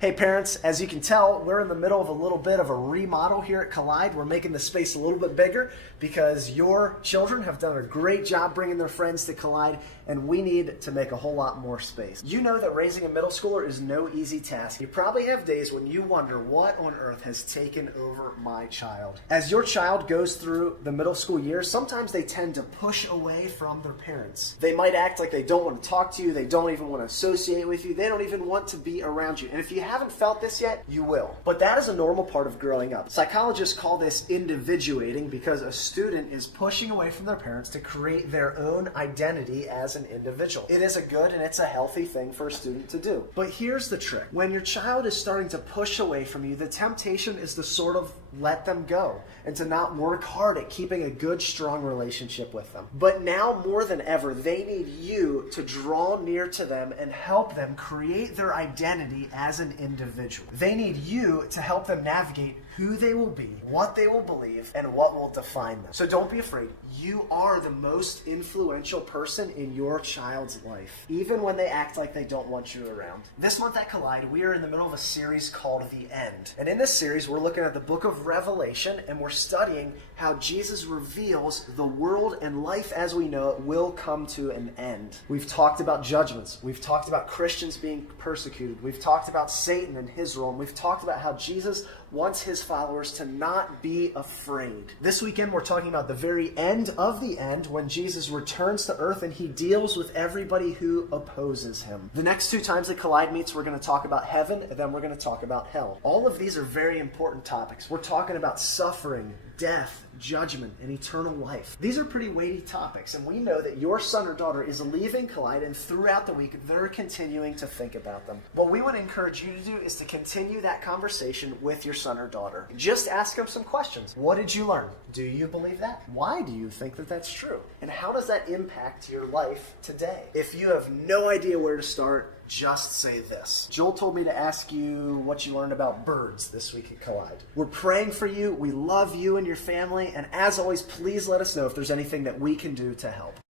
Hey parents, as you can tell, we're in the middle of a little bit of a remodel here at Collide. We're making the space a little bit bigger because your children have done a great job bringing their friends to Collide, and we need to make a whole lot more space. You know that raising a middle schooler is no easy task. You probably have days when you wonder what on earth has taken over my child. As your child goes through the middle school years, sometimes they tend to push away from their parents. They might act like they don't want to talk to you, they don't even want to associate with you, they don't even want to be around you. And if you haven't felt this yet, you will. But that is a normal part of growing up. Psychologists call this individuating because a student is pushing away from their parents to create their own identity as an individual. It is a good and it's a healthy thing for a student to do. But here's the trick. When your child is starting to push away from you, the temptation is to sort of let them go and to not work hard at keeping a good, strong relationship with them. But now more than ever, they need you to draw near to them and help them create their identity as an individual. They need you to help them navigate who they will be, what they will believe, and what will define them. So don't be afraid. You are the most influential person in your child's life, even when they act like they don't want you around. This month at Collide, we are in the middle of a series called The End. And in this series, we're looking at the book of Revelation, and we're studying how Jesus reveals the world and life as we know it will come to an end. We've talked about judgments. We've talked about Christians being persecuted. We've talked about Satan and his role. And we've talked about how Jesus wants his followers to not be afraid. This weekend, we're talking about the very end of the end when Jesus returns to earth and he deals with everybody who opposes him. The next two times that Collide meets, we're going to talk about heaven, and then we're going to talk about hell. All of these are very important topics. We're talking about suffering, death, judgment, and eternal life. These are pretty weighty topics, and we know that your son or daughter is leaving Collide, and throughout the week, they're continuing to think about them. What we would encourage you to do is to continue that conversation with your son or daughter. Just ask them some questions. What did you learn? Do you believe that? Why do you think that that's true? And how does that impact your life today? If you have no idea where to start, just say this. Joel told me to ask you what you learned about birds this week at Collide. We're praying for you. We love you and your family. And as always, please let us know if there's anything that we can do to help.